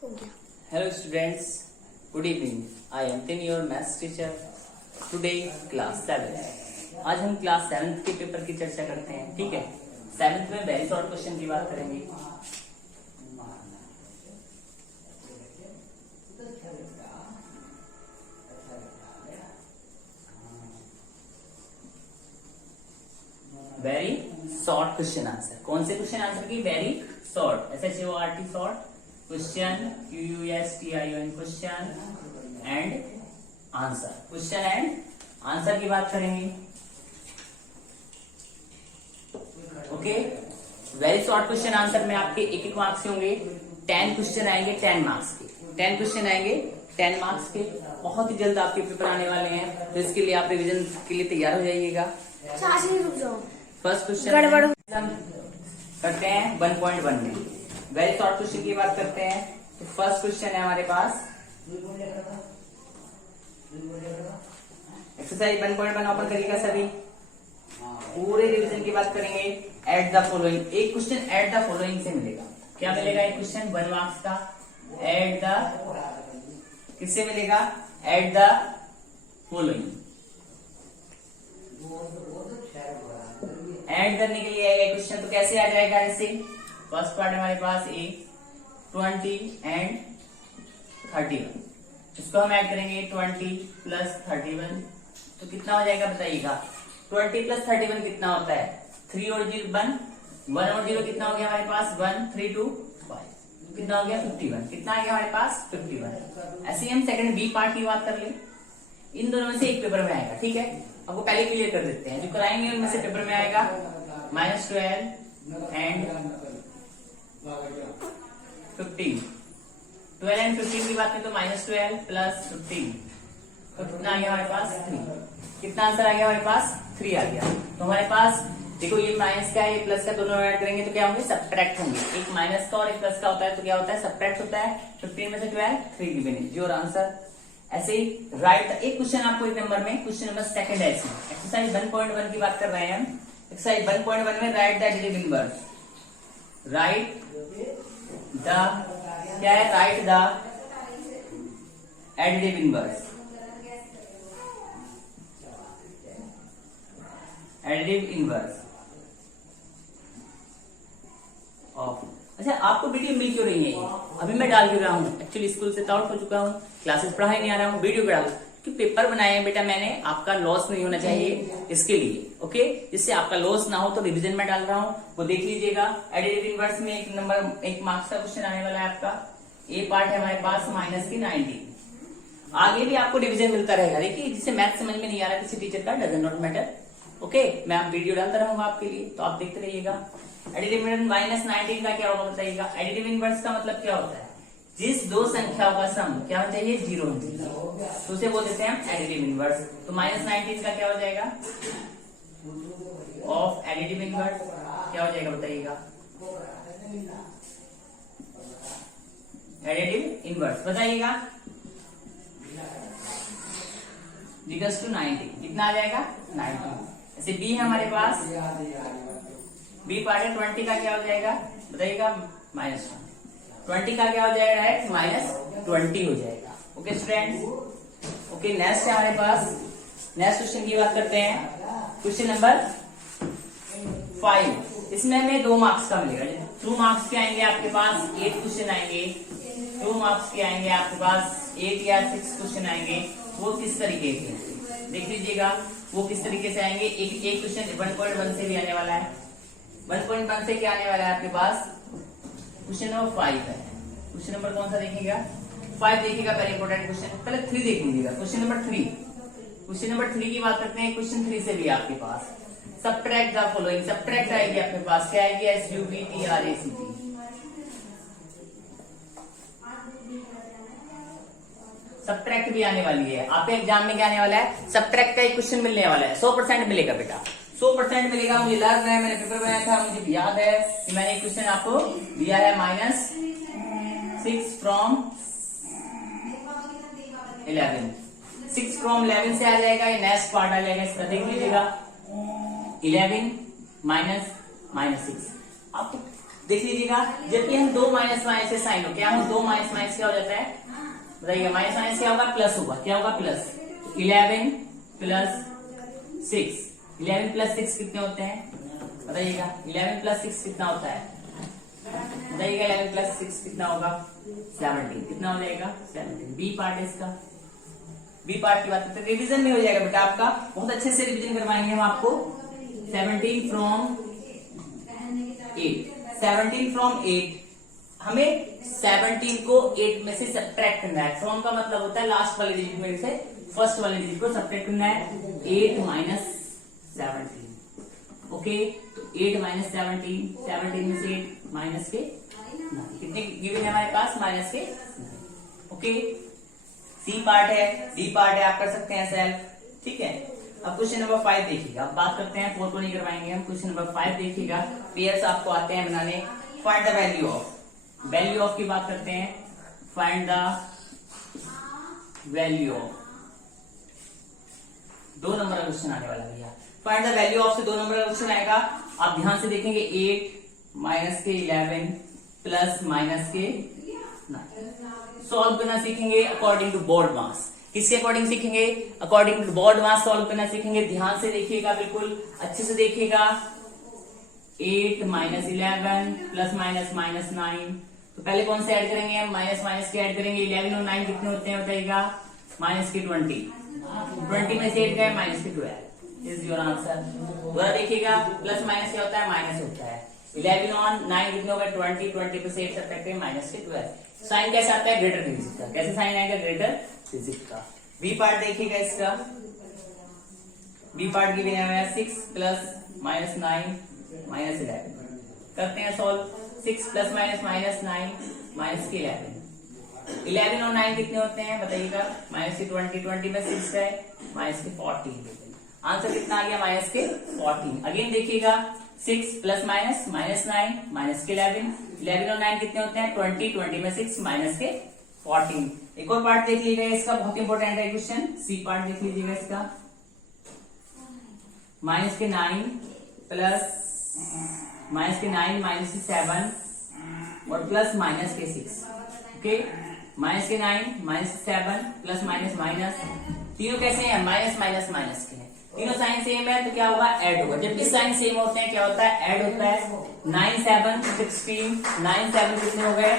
Hello students, good evening. I am Tin, your maths teacher. Today class 7. आज हम class 7 के paper की चर्चा करते हैं, ठीक है। 7th में वेरी शॉर्ट क्वेश्चन की बात करेंगे। Very short question answer. कौन से क्वेश्चन आंसर की? Very short, SHORT short question, QUESTION question and answer. Question and answer की बात करेंगे, okay. Very short question answer में आपके एक मार्क्स के होंगे। 10 क्वेश्चन आएंगे 10 मार्क्स के, 10 क्वेश्चन आएंगे 10 मार्क्स के। बहुत ही जल्द आपके पेपर आने वाले हैं, तो इसके लिए आप रिविजन के लिए तैयार हो जाइएगा। फर्स्ट क्वेश्चन करते हैं 1.1 में। वेरी शॉर्ट क्वेश्चन की बात करते हैं, तो फर्स्ट क्वेश्चन है हमारे पास एक्सरसाइज 1.1 ओपन करिएगा सभी। पूरे रिवीजन की बात करेंगे। एट द फॉलोइंग, एक क्वेश्चन एट द फॉलोइंग से मिलेगा। क्या मिलेगा? एक क्वेश्चन 1 मार्क्स का एट द, किससे मिलेगा? At the following. ऐड करने के लिए आएगा क्वेश्चन, तो कैसे आ जाएगा? ऐसे फर्स्ट पार्ट हमारे पास 20 एंड 31। इसको हम ऐड करेंगे 20 प्लस 31, तो कितना हो जाएगा बताइएगा? 20 प्लस 31 कितना होता है? 3 और 0 1 और 0 कितना हो गया हमारे पास? 1 3 2 5, कितना हो गया? 51। कितना आ गया हमारे पास? 51। ऐसे ही हम सेकंड बी पार्ट की बात कर ले। इन दोनों में से एक पेपर में आएगा, ठीक है। अब वो पहले क्लियर कर देते हैं, जो कराएंगे उनमें से पेपर में आएगा -12 एंड 15। 12 एंड 15 की बात करें तो -12 प्लस 15, तो कितना आ गया हमारे पास? 3। कितना आंसर आ गया हमारे पास? 3 आ गया। तो हमारे पास देखो, ये माइनस का ये प्लस का दोनों ऐड करेंगे तो क्या होंगे? सब्ट्रैक्ट होंगे। एक माइनस का और एक प्लस का होता है, तो क्या होता है? सब्ट्रैक्ट होता है। 15 में से 12 3 गिवन इज योर आंसर। ऐसे ही राइट एक क्वेश्चन आपको एक नंबर में, क्वेश्चन नंबर सेकंड है इसमें। एक्सरसाइज 1.1 की बात कर रहे हैं हम। एक्सरसाइज 1.1 में right the additive inverse. Right the, क्या है? Right the additive inverse. Additive inverse of, अच्छा आपको वीडियो मिल क्यों रही है? ये अभी मैं डाल क्यों रहा हूँ? एक्चुअली स्कूल से आउट हो चुका हूँ, क्लासेस पढ़ाई नहीं आ रहा हूँ, वीडियो डालू कि पेपर बनाए हैं बेटा मैंने, आपका लॉस नहीं होना चाहिए इसके लिए, ओके। जिससे आपका लॉस ना हो तो रिवीजन में डाल रहा हूँ, वो देख लीजिएगा। एडिटिव इनवर्स में एक नंबर 1 मार्क्स का क्वेश्चन आने वाला है आपका। ए पार्ट है हमारे पास -90। आगे भी आपको रिविजन मिलता रहेगा। देखिए, जिसे मैथ समझ में नहीं आ रहा किसी टीचर का, डजंट नॉट मैटर, ओके। मैं आप वीडियो डालता रहूंगा आपके लिए, तो आप देखते रहिएगा। एडिटिव इनवर्स -19 का क्या होगा बताइएगा? एडिटिव इनवर्स का मतलब क्या होता है? जिस दो संख्याओं का सम क्या होना चाहिए? 0 होना चाहिए, तो उसे बोल देते हैं हम एडिटिव इनवर्स। तो -19 का क्या हो जाएगा? ऑफ एडिटिव इनवर्स क्या हो जाएगा बताइएगा? एडिटिव इनवर्स बताइएगा। इक्वल्स टू 90, कितना आ जाएगा? 90। ऐसे बी है हमारे पास, बी पार्ट है 20 का क्या हो जाएगा बताइएगा? -1। 20 का क्या हो जाएगा? -20 हो जाएगा, ओके स्टूडेंट्स। ओके, नेक्स्ट है हमारे पास, नेक्स्ट क्वेश्चन की बात करते हैं। Question number 5। इसमें हमें 2 मार्क्स का मिलेगा। 2 मार्क्स के आएंगे आपके पास 8 क्वेश्चन आएंगे। 2 मार्क्स के आएंगे आपके पास 8 या 6 क्वेश्चन आएंगे। वो किस तरीके के देख लीजिएगा, वो किस तरीके से आएंगे। एक क्वेश्चन 1.1 से भी आने वाला है। 1.1 से क्या आने वाला है आपके पास? क्वेश्चन नंबर 5 है। क्वेश्चन नंबर कौन सा देखिएगा? 5 देखिएगा, पहले इंपोर्टेंट क्वेश्चन। पहले 3 देख लीजिएगा, क्वेश्चन नंबर 3। क्वेश्चन नंबर 3 की बात करते हैं। क्वेश्चन 3 से भी आपके पास सब्ट्रैक्ट द फॉलोइंग, सब्ट्रैक्ट आएगी आपके पास, क्या आएगी? SUBTRACT। सब्ट्रैक्ट भी आने वाली है आपके एग्जाम में। क्या आने वाला है? सब्ट्रैक्ट का एक क्वेश्चन मिलने वाला है। 100% मिलेगा बेटा, 100% मिलेगा। मुझे लग रहा है, मैंने पेपर बनाया था, मुझे याद है कि मैंने एक क्वेश्चन आपको दिया है -6 फ्रॉम 11। 6 फ्रॉम 11 से आ जाएगा, ये नेक्स्ट पार्ट आ जाएगा, इसका देख लीजिएगा। 11 -6 आपको देख लीजिएगा, जबकि हम दो माइनस माइनस से साइन हो, क्या हो, दो माइनस माइनस क्या हो जाता है, बताइएगा, माइनस माइनस क्या होगा, प्लस होगा, क्या होगा, प्लस। 11 प्लस 6, 11 प्लस 6 कितने होते हैं, बताइएगा, 11 प्लस 6 कितना होता है, बताइएगा, 11 प्लस 6 कितना होगा, 17, कितना हो जाएगा, 17। बी पार्ट है इसका, बी पार्ट की बात करते हैं, रिवीजन में हो जाएगा बेटा आपका, बहुत अच्छे से रिवीजन करवाएंगे हम आपको। 17 फ्रॉम 8, 17 फ्रॉम 8, हमें 17 को 8 में से सब्ट्रैक्ट करना है। फ्रॉम का मतलब होता है लास्ट वाले डिजिट में से फर्स्ट वाले डिजिट को सब्ट्रैक्ट करना है। 8 माइनस 17, ओके, तो 8 माइनस 17, 17 में से 8 माइनस के 9, कितने गिवन है हमारे पास, माइनस के, ओके। सी पार्ट है, डी पार्ट है, आप कर सकते हैं सेल्फ, ठीक है। अब क्वेश्चन नंबर 5 देखिएगा, अब बात करते हैं 4 को नहीं करवाएंगे हम। क्वेश्चन नंबर 5 देखिएगा, पेयर्स आपको आते हैं बनाने। Find the value of, value of की बात करते हैं, find the value of, 2 number का क्वेश्चन आने वाला भैया। फाइंड द वैल्यू ऑफ से 2 नंबर का क्वेश्चन आएगा, आप ध्यान से देखेंगे। 8 माइनस के 11 प्लस माइनस के 9 सॉल्व करना सीखेंगे अकॉर्डिंग टू बोर्ड मास। किसके अकॉर्डिंग सीखेंगे, according to board maths solve करना सीखेंगे। ध्यान से देखिएगा, बिल्कुल अच्छे से देखिएगा। 8 माइनस 11 प्लस माइनस माइनस 9, तो पहले कौन से ऐड करेंगे हम, माइनस माइनस के ऐड करेंगे। 11 और 9 कितने होते हैं बताइएगा, माइनस के 20, 20 में से 8 गए माइनस के 12, इज योर आंसर। दोबारा देखिएगा, प्लस माइनस क्या होता है, माइनस होता है। 11 और 9 कितने हो गए, 20, 20 में से 8 सब्ट्रैक्ट करें माइनस के 12। साइन कैसे आता है, ग्रेटर डिजिट का, कैसे साइन आएगा, ग्रेटर डिजिट का। बी पार्ट देखिएगा इसका, बी पार्ट की बिना है 6 प्लस माइनस 9 माइनस 11, करते हैं solve. 6 plus minus minus 9 minus के 11, 11 और 9 कितने होते हैं बताइएगा, माइनस के 20, 20 में 6 है माइनस के 14, आंसर कितना आ गया, माइनस के 14। अगेन देखिएगा, 6 प्लस माइनस माइनस 9 माइनस के 11, 11 और 9 कितने होते हैं, 20, 20 में 6 माइनस के 14। एक और पार्ट देख लीजिएगा इसका, बहुत इंपॉर्टेंट है क्वेश्चन। सी पार्ट देख लीजिएगा इसका, माइनस के 9 प्लस माइनस के 9 माइनस के 7 और प्लस माइनस के 6, ओके। माइनस के 9 माइनस के 7 प्लस माइनस माइनस, तीनों कैसे हैं, माइनस माइनस माइनस के हैं। तीनों साइन सेम है तो क्या होगा, ऐड होगा। जब भी साइन सेम होते हैं क्या होता है, ऐड होता है। 9 7 16, 9 7 कितने हो गए,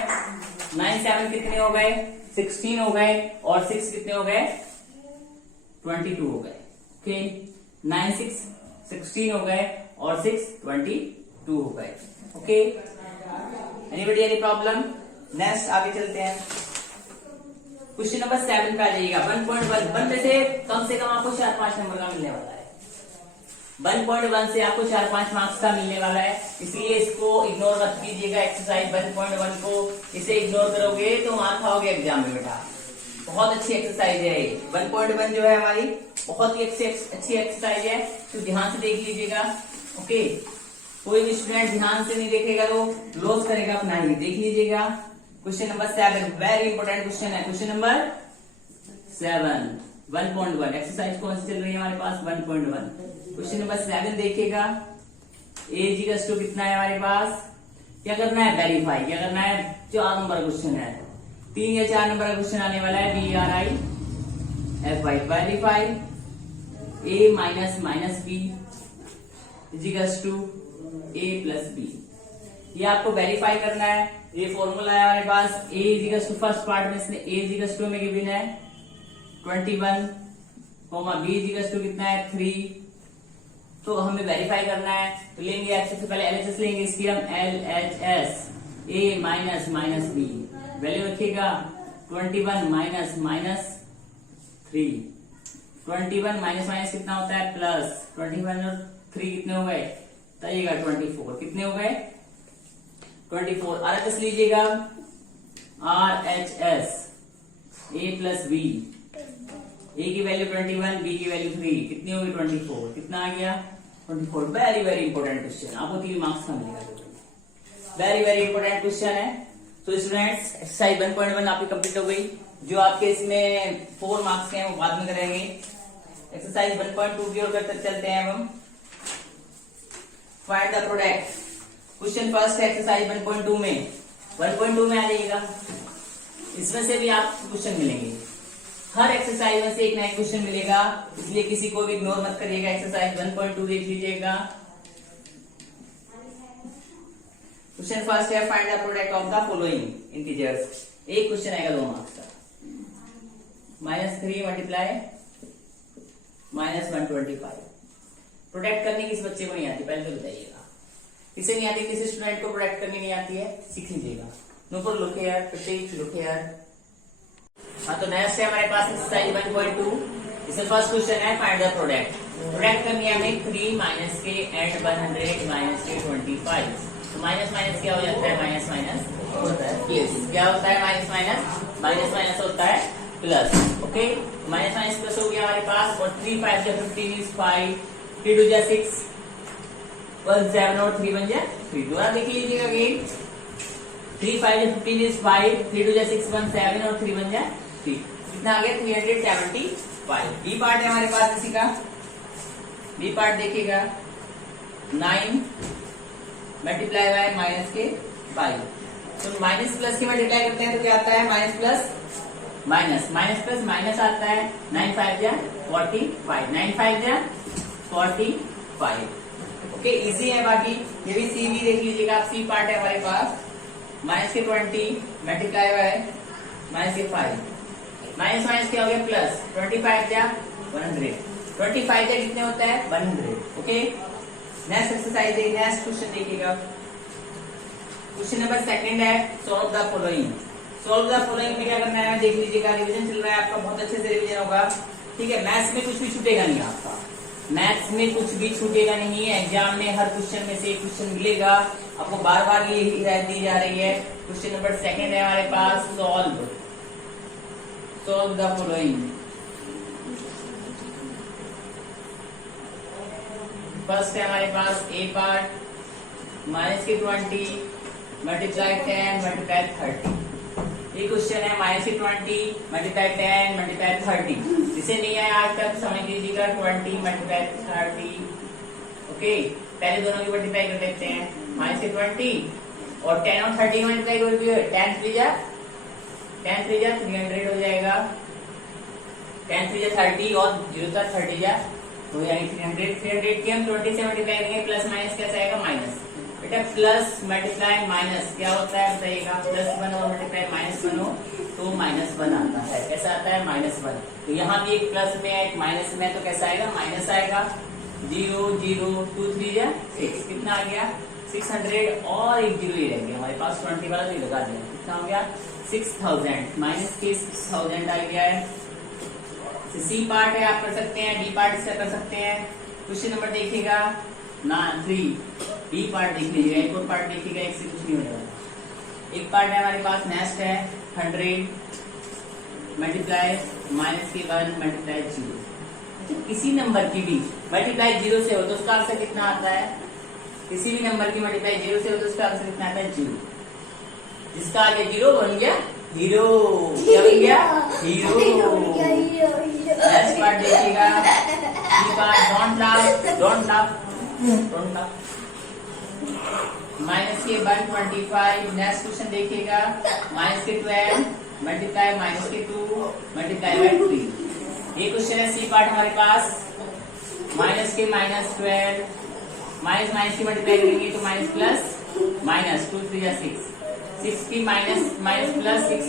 9 7 कितने हो गए, 16 हो गए, और 6 कितने हो गए, 22 हो गए, ओके। 9 6 16 हो गए और 6 22 हो गए, okay. Anybody any problem. Next आगे चलते हैं, क्वेश्चन नंबर 7 पे आ जाइएगा। 1.1 में से कम आपको 4-5 नंबर का मिलने वाला है। 1.1 से आपको 4-5 मार्क्स का मिलने वाला है, इसलिए इसको इग्नोर मत कीजिएगा। एक्सरसाइज 1.1 को इसे इग्नोर करोगे तो मार खाओगे एग्जाम में बेटा। बहुत अच्छी एक्सरसाइज है ये 1.1 जो है हमारी, बहुत ही अच्छी एक्सरसाइज है, तो ध्यान से देख लीजिएगा, ओके। कोई भी स्टूडेंट ध्यान से नहीं देखेगा तो लॉस करेगा अपना ही। देख लीजिएगा question number 7, very important question है। क्वेश्चन नंबर 7 1.1, एक्सरसाइज कौन सी चल रही है हमारे पास, 1.1। क्वेश्चन नंबर 7 देखिएगा, एज इक्वल्स टू कितना है हमारे पास, क्या करना है, वेरीफाई। क्या करना है, 4 नंबर क्वेश्चन है, 3 या 4 नंबर का क्वेश्चन आने वाला है। VRIFY, verify a minus minus b equals to a plus b, ये आपको वेरीफाई करना है। ये फॉर्मूला है हमारे पास, a equals to first part में इसने a इक्वल्स टू में गिवन है 21, b इक्वल्स टू कितना है 3, तो हमें वेरीफाई करना है। तो लेंगे सबसे पहले LHS लेंगे इसकी हम, LHS a minus minus b, value रखिएगा 21 माइनस माइनस 3, 21 माइनस माइनस कितना होता है, प्लस। 21 और 3 कितने हो गए, बताइएगा 24, कितने हो गए 24। RHS लीजिएगा, RHS a plus b, a की वैल्यू 21, b की वैल्यू 3, कितनी होगी 24, कितना आ गया 24। वेरी वेरी इंपॉर्टेंट क्वेश्चन, आपको 3 मार्क्स का मिलेगा। वेरी वेरी इंपॉर्टेंट क्वेश्चन है। तो स्टूडेंट्स एक्सरसाइज 1.1 आपकी कंप्लीट हो गई। जो आपके इसमें 4 मार्क्स के हैं वो बाद में करेंगे। एक्सरसाइज 1.2 की ओर करते चलते हैं हम। Find the product, question first exercise 1.2 में 1.2 में आ जाइएगा। इसमें से भी आपको क्वेश्चन मिलेंगे, हर एक्सरसाइज में से एक नया क्वेश्चन मिलेगा, इसलिए किसी को भी इग्नोर मत करिएगा। एक्सरसाइज 1.2 देख लीजिएगा। क्वेश्चन फर्स्ट है find the product of the following integers. एक क्वेश्चन आएगा 2 मार्क्स का। -3 मल्टीप्लाई -125। प्रोडक्ट करनी किस बच्चे को नहीं आती, पहले तो बताइएगा। किसे नहीं आती, किसी स्टूडेंट को प्रोडक्ट करनी नहीं आती है, सीख लीजिएगा। Nupur look here, Prateek look here. हाँ, तो नेक्स्ट है हमारे पास एक्सरसाइज 1.2। इसमें फर्स्ट क्वेश्चन है फाइंड द प्रोडक्ट। प्रोडक्ट करनी है हमें 3 माइनस के एंड 100 माइनस के 25। तो माइनस माइनस क्या हो जाता है, माइनस माइनस होता है प्लस। क्या होता है माइनस माइनस, माइनस माइनस होता है plus. Okay, minus minus plus हो गया हमारे पास। और 3 5 जा 15 इज 5, 3 2 जा 6, 1 7 और 3 1 जा 3। दोबारा देख लीजिएगा अगेन। 3 5 जा 15 इज 5, 3 2 जा 6, 1 7 और 3 1 जा 3। कितना आ गया 375। बी पार्ट है हमारे पास इसी का। बी पार्ट देखिएगा 9 मल्टीप्लाई बाय माइनस के 5। तो माइनस प्लस के मल्टीप्लाई करते हैं तो क्या आता है, minus plus minus, minus plus minus आता है। 9 5 जा 45, 9 5 जा 45। ओके, इजी है। बाकी ये भी सी भी देख लीजिएगा आप। सी पार्ट है हमारे पास माइनस के 20 मल्टीप्लाई बाय माइनस के 5। माइनस माइनस क्या हो गया प्लस। 25 जा 100, 25 जा कितने होता है 100। ओके, नेक्स्ट एक्सरसाइज देखिए, नेक्स्ट क्वेश्चन देखिएगा। क्वेश्चन नंबर सेकंड है solve the following. Solve the following में क्या करना है देख लीजिएगा। रिवीजन चल रहा है आपका, बहुत अच्छे से रिवीजन होगा। ठीक है, मैथ्स में कुछ भी छूटेगा नहीं आपका, मैथ्स में कुछ भी छूटेगा नहीं है। एग्जाम में हर क्वेश्चन में से एक क्वेश्चन मिलेगा आपको, बार बार ये हिदायत दी जा रही है। क्वेश्चन नंबर सेकंड है हमारे पास सॉल्व द फॉलोइंग। फर्स्ट है हमारे पास ए पार्ट माइनस के 20 मल्टीप्लाई 10 मल्टीप्लाई 30। ये क्वेश्चन है माइनस के 20 मल्टीप्लाई 10 मल्टीप्लाई 30। जिसे नहीं आया आज तक समझ लीजिएगा 20 मल्टीप्लाई 30। ओके, पहले दोनों की मल्टीप्लाई कर देते हैं। माइनस के 20 और 10 और 30 मल्टीप्लाई कर दिए। 10 3 जा 300 हो जाएगा। 10 3 जा 30 और 0 था 30 जा तो यानी 300। 300 की हम 20 से मल्टीप्लाई करेंगे, प्लस माइनस कैसा आएगा माइनस। बेटा प्लस मल्टीप्लाई माइनस क्या होता है बताइएगा। प्लस 1 और मल्टीप्लाई माइनस 1 हो तो माइनस 1 आता है। कैसा आता है -1। तो यहाँ भी एक प्लस में एक माइनस में, तो कैसा आएगा माइनस आएगा। 0 0 2 3 जा 6, कितना आ गया 600 और एक 0 ही रह गया हमारे पास। 20 वाला तो लगा दिया, कितना हो गया 6000। माइनस के 6000 आ गया है। सी पार्ट है आप कर सकते हैं, डी पार्ट इसका कर सकते हैं। क्वेश्चन नंबर देखिएगा 3। बी पार्ट देख लीजिएगा, एक और पार्ट देखिएगा, एक से कुछ नहीं होने वाला। एक पार्ट है हमारे पास नेक्स्ट है 100 मल्टीप्लाई माइनस के 1 मल्टीप्लाई 0। किसी नंबर की भी मल्टीप्लाई 0 से हो तो उसका आंसर कितना आता है। किसी भी नंबर की मल्टीप्लाई 0 से हो तो उसका आंसर कितना आता है 0। जिसका आगे 0 बन गया हीरो। क्या बन गया हीरो। नेक्स्ट पार्ट देखिएगा, डोंट लाफ। माइनस के 125। नेक्स्ट क्वेश्चन देखिएगा माइनस के 12 मल्टीप्लाई माइनस के 2 मल्टीप्लाई बाय 3। ये क्वेश्चन है सी पार्ट हमारे पास। माइनस के -12 माइनस माइनस की मल्टीप्लाई करेंगे तो माइनस प्लस माइनस 2 3 जा 6, 6 की माइनस माइनस प्लस 6,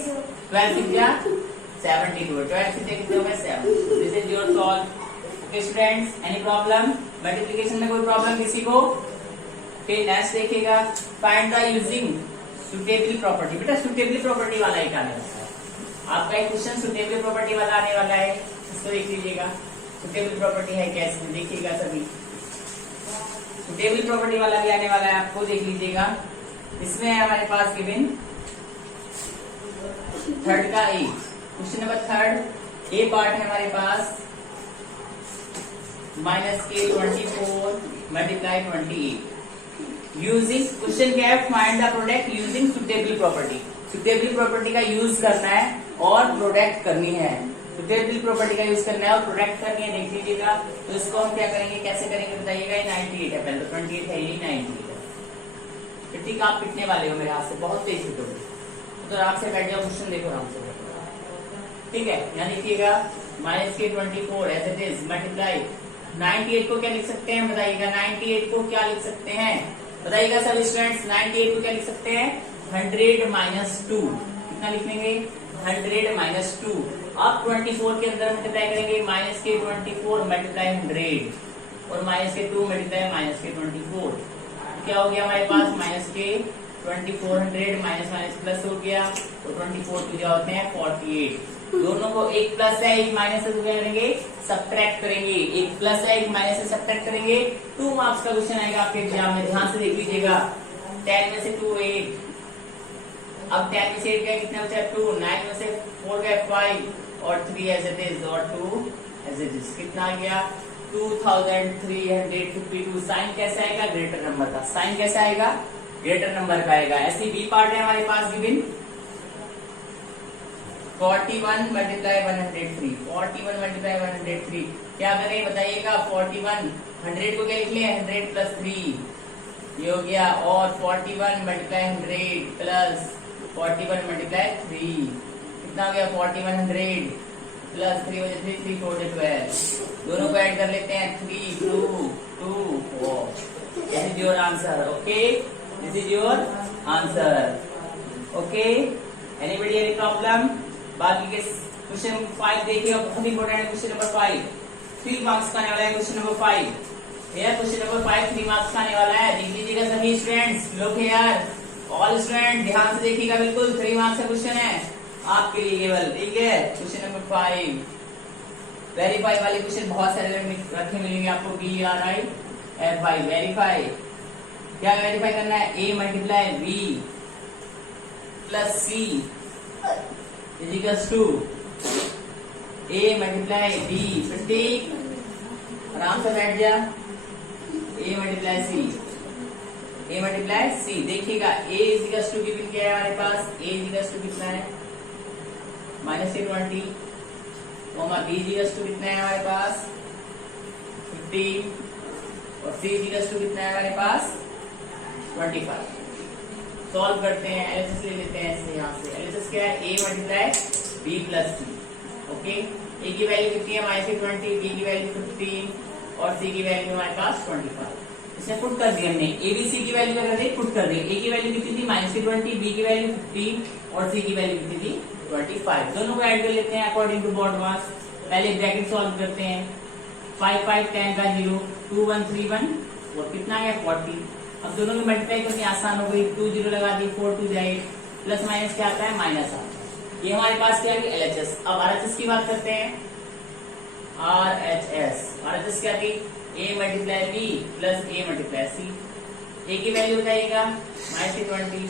12 6 जा 72, 12 6 कितने हो गए 7। This is your solve. Okay students, any problem multiplication में, कोई प्रॉब्लम किसी को। ओके, नेक्स्ट देखिएगा find the using suitable property. बेटा सुटेबल प्रॉपर्टी वाला एक आने वाला है आपका, एक क्वेश्चन सुटेबल प्रॉपर्टी वाला आने वाला है, इसको देख लीजिएगा। सुटेबल प्रॉपर्टी है कैसे देखिएगा सभी। सुटेबल प्रॉपर्टी वाला भी आने वाला है आपको, देख लीजिएगा। इसमें है हमारे पास गिवन थर्ड का A. Question number third A part है हमारे पास माइनस के 24 मल्टीप्लाई 28। यूजिंग क्वेश्चन क्या है, find the product using suitable property. Suitable property का यूज करना है और प्रोडक्ट करनी है। सुटेबल प्रॉपर्टी का यूज करना है और प्रोडक्ट करनी है, देख लीजिएगा। तो इसको हम क्या करेंगे, कैसे करेंगे बताइएगा। 98 है, पहले तो 28 है, ये 98 है। फिर ठीक आप पिटने वाले हो मेरे हाथ से, बहुत तेज पिटोगे। तो आराम से बैठ जाओ, क्वेश्चन देखो आराम से, ठीक है। यहाँ देखिएगा -k24 as it is multiply 98 को क्या लिख सकते हैं बताइएगा, 98 को क्या लिख सकते हैं बताइएगा सभी स्टूडेंट्स, 98 को क्या लिख सकते हैं 100 - 2, कितना लिख लेंगे 100 - 2। अब 24 के अंदर मल्टीप्लाई करेंगे -k24 मल्टीप्लाई 100 और -k2 मल्टीप्लाई -k24, क्या हो गया हमारे पास -k2400 माइनस प्लस हो गया और 24 तो क्या होते हैं 48। दोनों को एक प्लस है एक माइनस से क्या करेंगे सब्ट्रैक्ट करेंगे, एक प्लस है एक माइनस से सब्ट्रैक्ट करेंगे। 2 मार्क्स का क्वेश्चन आएगा आपके एग्जाम में, ध्यान से देख लीजिएगा। 10 में से 2 8, अब 10 में से 8 गया कितना बचा 2, 9 में से 4 गया 5 और 3 एज इट इज और 2 एज इट इज, कितना आ गया 2352। साइन कैसे आएगा ग्रेटर नंबर का, साइन कैसे आएगा ग्रेटर नंबर का आएगा। ऐसी बी पार्ट है हमारे पास गिवन 41 मल्टीप्लाई 103, 41 मल्टीप्लाई 103 क्या करें बताइएगा 41 100 को क्या लिख लें 100 प्लस 3 ये हो गया, और 41 मल्टीप्लाई 100 प्लस 41 मल्टीप्लाई 3 कितना हो गया 4100 प्लस 3 बजे 3 3 4 12, दोनों को ऐड कर लेते हैं 3 2 2 4। This is your answer, okay this is your answer, okay. Anybody any problem? बाकी के क्वेश्चन 5 देखिए, बहुत इंपॉर्टेंट है क्वेश्चन नंबर 5, 3 मार्क्स का आने वाला है क्वेश्चन नंबर 5। यह क्वेश्चन नंबर 5 3 मार्क्स का आने वाला है, देख लीजिएगा सभी स्टूडेंट्स, लोग यार ऑल स्टूडेंट ध्यान से देखिएगा, बिल्कुल 3 मार्क्स का क्वेश्चन है आपके लिए केवल, ठीक है। क्वेश्चन नंबर 5 वेरीफाई वाले क्वेश्चन बहुत सारे रखे मिलेंगे आपको, VERIFY वेरीफाई, क्या वेरीफाई करना है A multiply B plus C is equals to A multiply B 50, आराम से बैठ जा, A मल्टीप्लाई C, देखिएगा A is equals to given क्या है हमारे पास, A इज इक्वल्स टू कितना है -20, B इज इक्वल्स टू कितना है हमारे पास 50 और C इज इक्वल्स टू कितना है हमारे पास 25। सॉल्व करते हैं, एलएचएस ले लेते हैं इससे, यहाँ से एलएचएस क्या है A multiply B plus C, okay. A की वैल्यू कितनी है -20, B की वैल्यू 15 और C की वैल्यू हमारे पास 25। इसे पुट कर दिया हमने, A B C की वैल्यू कर दी, पुट कर दी। A की वैल्यू कितनी थी -20, B की वैल्यू 15 और C की वैल्यू कितनी थी 25। दोनों को ऐड कर लेते हैं अकॉर्डिंग टू बोर्ड मास। पहले ब्रैकेट सॉल्व करते हैं, 5 5 10 का 0 2 1 3 1 और कितना है 40। अब दोनों को मल्टीप्लाई करके आसान हो गई, 2 0 लगा दी 4 2 8 प्लस माइनस क्या आता है माइनस आता है। ये हमारे पास क्या है एलएचएस। अब आरएचएस की बात करते हैं, आरएचएस क्या थी A multiply B plus A multiply C। A की वैल्यू बताइएगा -20,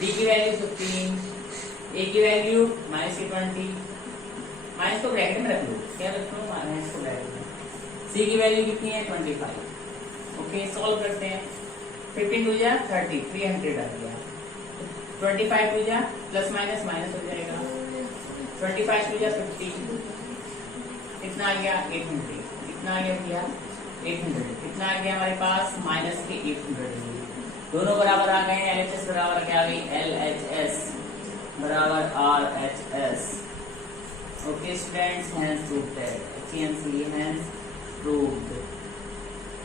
B की वैल्यू 15, A की वैल्यू -20, माइनस को ब्रैकेट में रख लो, क्या रख लो माइनस को ब्रैकेट में। C की वैल्यू कितनी है 25, ओके। सॉल्व करते हैं, 15 2 जा 30 300 आ गया, 25 2 जा प्लस माइनस माइनस हो जाएगा, 25 2 जा 50 कितना आ गया 800, कितना आ गया भैया 800, कितना आ गया हमारे पास माइनस के 800। दोनों बराबर आ गए, एलएचएस बराबर क्या आ गई LHS बराबर RHS, okay students hence proved hence proved,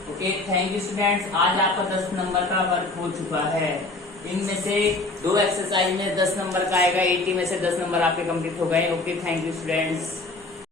okay. Thank you students, आज आपका 10 नंबर का वर्क हो चुका है। इनमें से 2 एक्सरसाइज में 10 नंबर का आएगा, 80 में से 10 नंबर आपके कंप्लीट हो गए, ओके। Thank you students.